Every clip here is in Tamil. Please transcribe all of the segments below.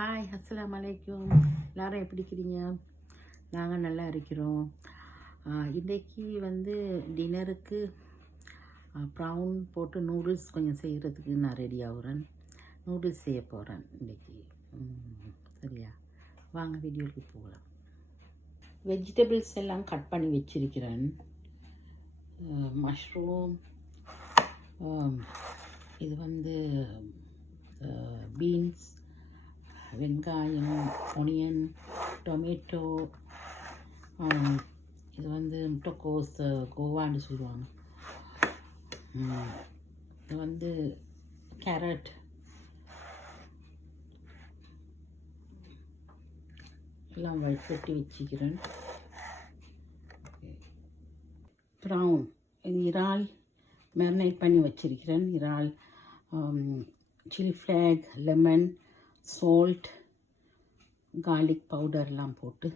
ஹாய், அஸ்ஸலாமு அலைக்கும். எல்லாரும் எப்படி இருக்கிறீங்க? நாங்கள் நல்லா இருக்கிறோம். இன்றைக்கி டின்னருக்கு ப்ரௌன் போட்டு நூடுல்ஸ் கொஞ்சம் செய்கிறதுக்கு நான் ரெடி ஆகுறேன். நூடுல்ஸ் செய்ய போகிறேன் இன்றைக்கி. சரியா, வாங்க வீடியோவுக்கு போகலாம். வெஜிடபிள்ஸ் எல்லாம் கட் பண்ணி வச்சிருக்கிறேன். மஷ்ரூம், இது பீன்ஸ், வெங்காயம், ஒனியன், டொமேட்டோ, இது முட்டைக்கோஸ், கோவான்னு சொல்லுவாங்க. இது கேரட், எல்லாம் வெட்டி வச்சுக்கிறேன். ப்ரௌன், இறால் மேரினேட் பண்ணி வச்சிருக்கிறேன். இறால், chilli flake, lemon, salt, garlic பவுடர்லாம் போட்டு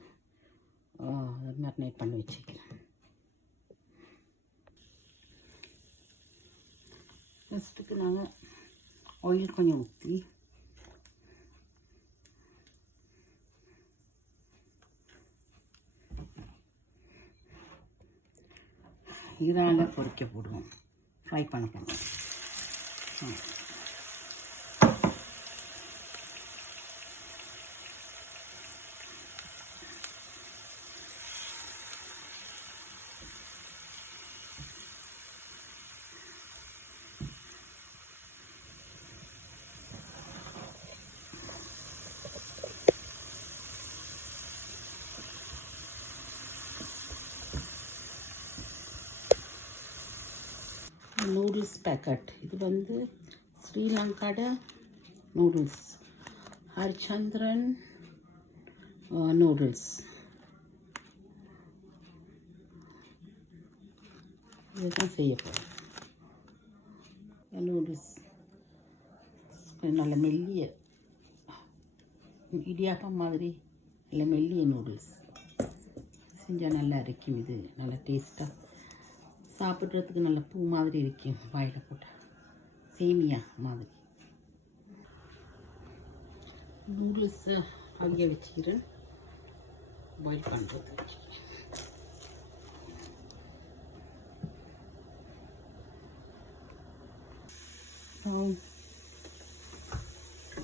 மேரினேட் பண்ணி வச்சுக்கிறேன். ஃபஸ்ட்டுக்கு நாங்கள் ஆயில் கொஞ்சம் ஊற்றி இறால பொரிக்க போடுவோம், ஃப்ரை பண்ண போடுவோம். நூடுல்ஸ் பேக்கெட், இது ஸ்ரீலங்காட நூடுல்ஸ், ஹரிச்சந்திரன் நூடுல்ஸ். இதுதான் செய்ய போகிறேன். நூடுல்ஸ் நல்ல மெல்லிய இடியாப்பம் மாதிரி நல்ல மெல்லிய நூடுல்ஸ் செஞ்சால் நல்லா இருக்கும். இது நல்லா டேஸ்ட்டாக சாப்பிட்றதுக்கு நல்ல பூ மாதிரி இருக்கும், வாயில் போட்ட சேமியா மாதிரி. நூடுல்ஸை அங்கே வச்சுக்கிறேன், பாயில் பண்ணுறது வச்சுக்கிறேன்.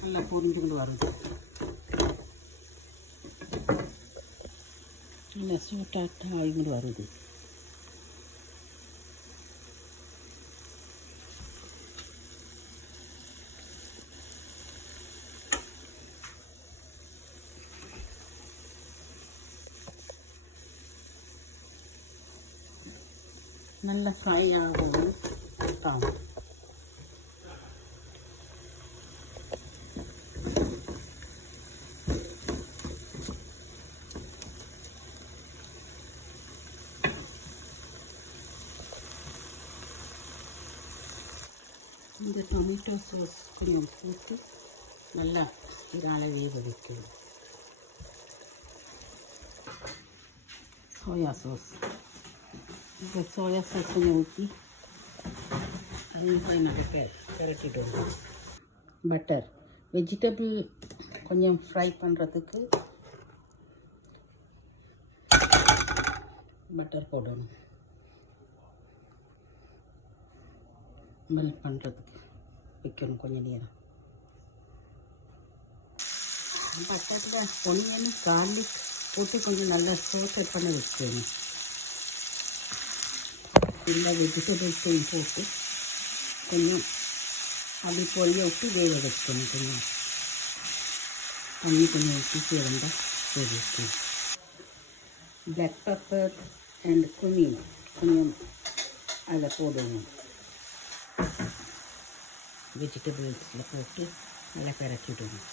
நல்லா பொரிஞ்சுக்கிட்டு வருது, நல்லா சூட்டாக ஆகிட்டு வருது. நல்லா ஃப்ரை ஆகும். இந்த டொமேட்டோ சாஸ் கொஞ்சம் போட்டு நல்லா இறால வேக வைக்கணும். சோயா சாஸ், இப்போ சோயா சாஸ் கொஞ்சம் ஊற்றி அதையும் போய் நல்லா பெரட்டிட்டு வரும். பட்டர், வெஜிடபிள் கொஞ்சம் ஃப்ரை பண்ணுறதுக்கு பட்டர் போடணும், மெல்ட் பண்ணுறதுக்கு வைக்கணும் கொஞ்சம் நேரம். பட்டரில் ஒனியன், கார்லிக் போட்டு கொஞ்சம் நல்லா சோட்டட் பண்ண வச்சுக்கணும். எல்லா வெஜிடபிள்ஸையும் போட்டு கொஞ்சம் அப்படி பொரிய விட்டு வேக வச்சுக்கணும். கொஞ்சம் தண்ணி கொஞ்சம் ஊற்றி சேர்ந்தால் வேக வைக்கணும். பிளாக் பெப்பர் அண்ட் குமின் கொஞ்சம் அதில் போடணும். வெஜிடபிள்ஸில் போட்டு நல்லா பெரட்டிவிடணும்.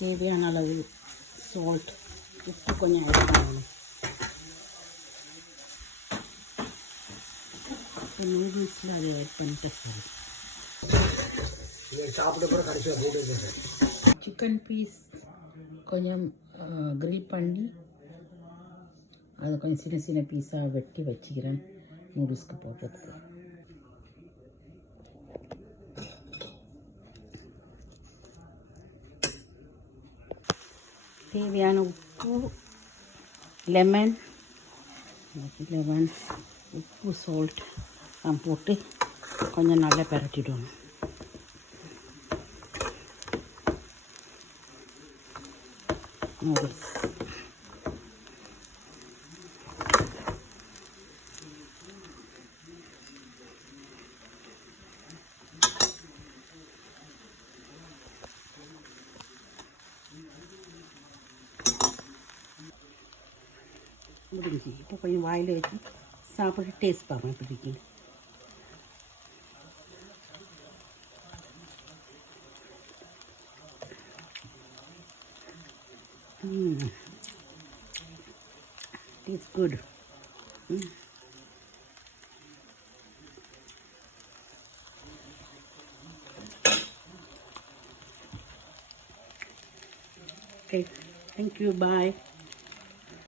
தேவையான அளவு சால்ட், உப்பு கொஞ்சம் ஆட் பண்ணணும். நூடுல்ஸில் அதை ஆட் பண்ணிட்டு சரி. சிக்கன் பீஸ் கொஞ்சம் கிரில் பண்ணி அதை கொஞ்சம் சின்ன சின்ன பீஸாக வெட்டி வச்சுக்கிறேன் நூடுல்ஸ்க்கு போடுறதுக்கு. தேவையான உப்பு, லெமன், உப்பு, சால்ட் போட்டு கொஞ்சம் நல்லா பரட்டிடணும். நூடுல்ஸ் முடிஞ்சு. இப்போ கொஞ்சம் வாயில் வச்சு சாப்பிட்டு டேஸ்ட் பார்ப்போம் எப்படி இருக்குது. It's good. Okay, thank you, bye.